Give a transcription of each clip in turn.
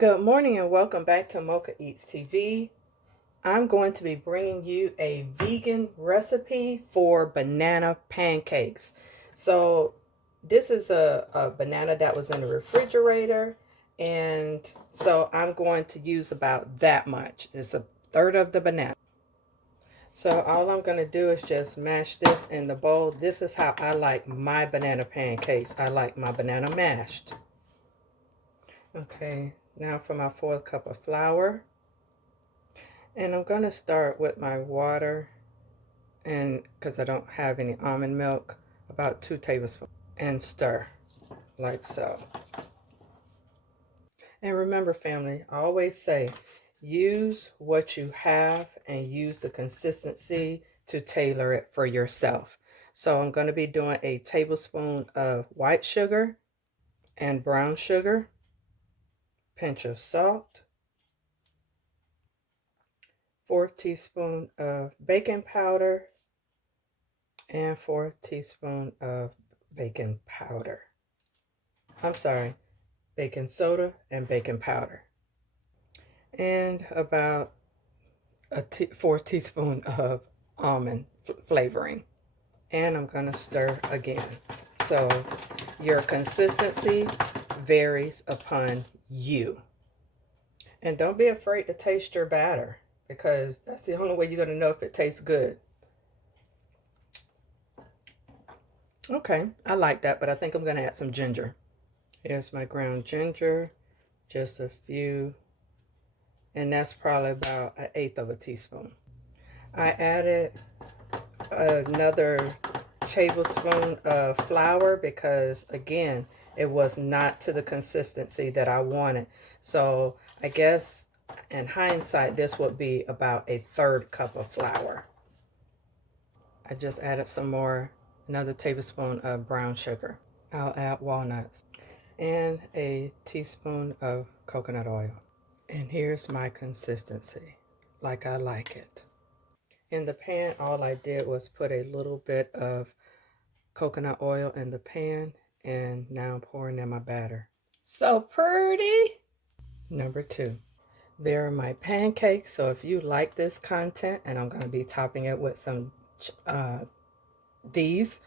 Good morning and welcome back to Mochaeatstv. I'm going to be bringing you a vegan recipe for banana pancakes. So this is a banana that was in the refrigerator, and so I'm going to use about that much. It's a third of the banana. So all I'm going to do is just mash this in the bowl. This is how I like my banana pancakes. I like my banana mashed. Okay. Now for my 4th cup of flour, and I'm going to start with my water, and because I don't have any almond milk, about 2 tablespoons, and stir like so. And remember, family, I always say use what you have and use the consistency to tailor it for yourself. So I'm going to be doing a tablespoon of white sugar and brown sugar, pinch of salt, 4 teaspoons of baking powder, and 4 teaspoons of baking powder. I'm sorry, baking soda and baking powder. And about 4 teaspoons of almond flavoring. And I'm going to stir again. So your consistency varies upon you. And don't be afraid to taste your batter, because that's the only way you're going to know if it tastes good. Okay, I like that, but I think I'm going to add some ginger. Here's my ground ginger, just a few, and that's probably about 1/8 of a teaspoon. I added another tablespoon of flour because, again, it was not to the consistency that I wanted. So I guess in hindsight, this would be about a 1/3 cup of flour. I just added some more, another tablespoon of brown sugar. I'll add walnuts and a teaspoon of coconut oil. And here's my consistency, like I like it. In the pan, all I did was put a little bit of coconut oil in the pan, and now I'm pouring in my batter. So pretty! Number 2. There are my pancakes. So if you like this content, and I'm going to be topping it with some these,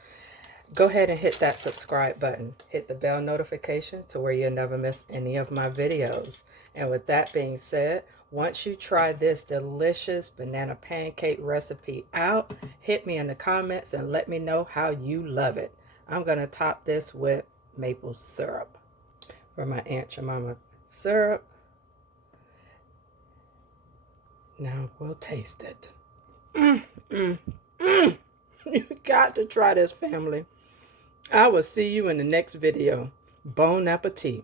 go ahead and hit that subscribe button. Hit the bell notification to where you'll never miss any of my videos. And with that being said, once you try this delicious banana pancake recipe out, hit me in the comments and let me know how you love it. I'm going to top this with maple syrup, or my Aunt Jemima syrup. Now we'll taste it. You got to try this, family. I will see you in the next video. Bon appetit.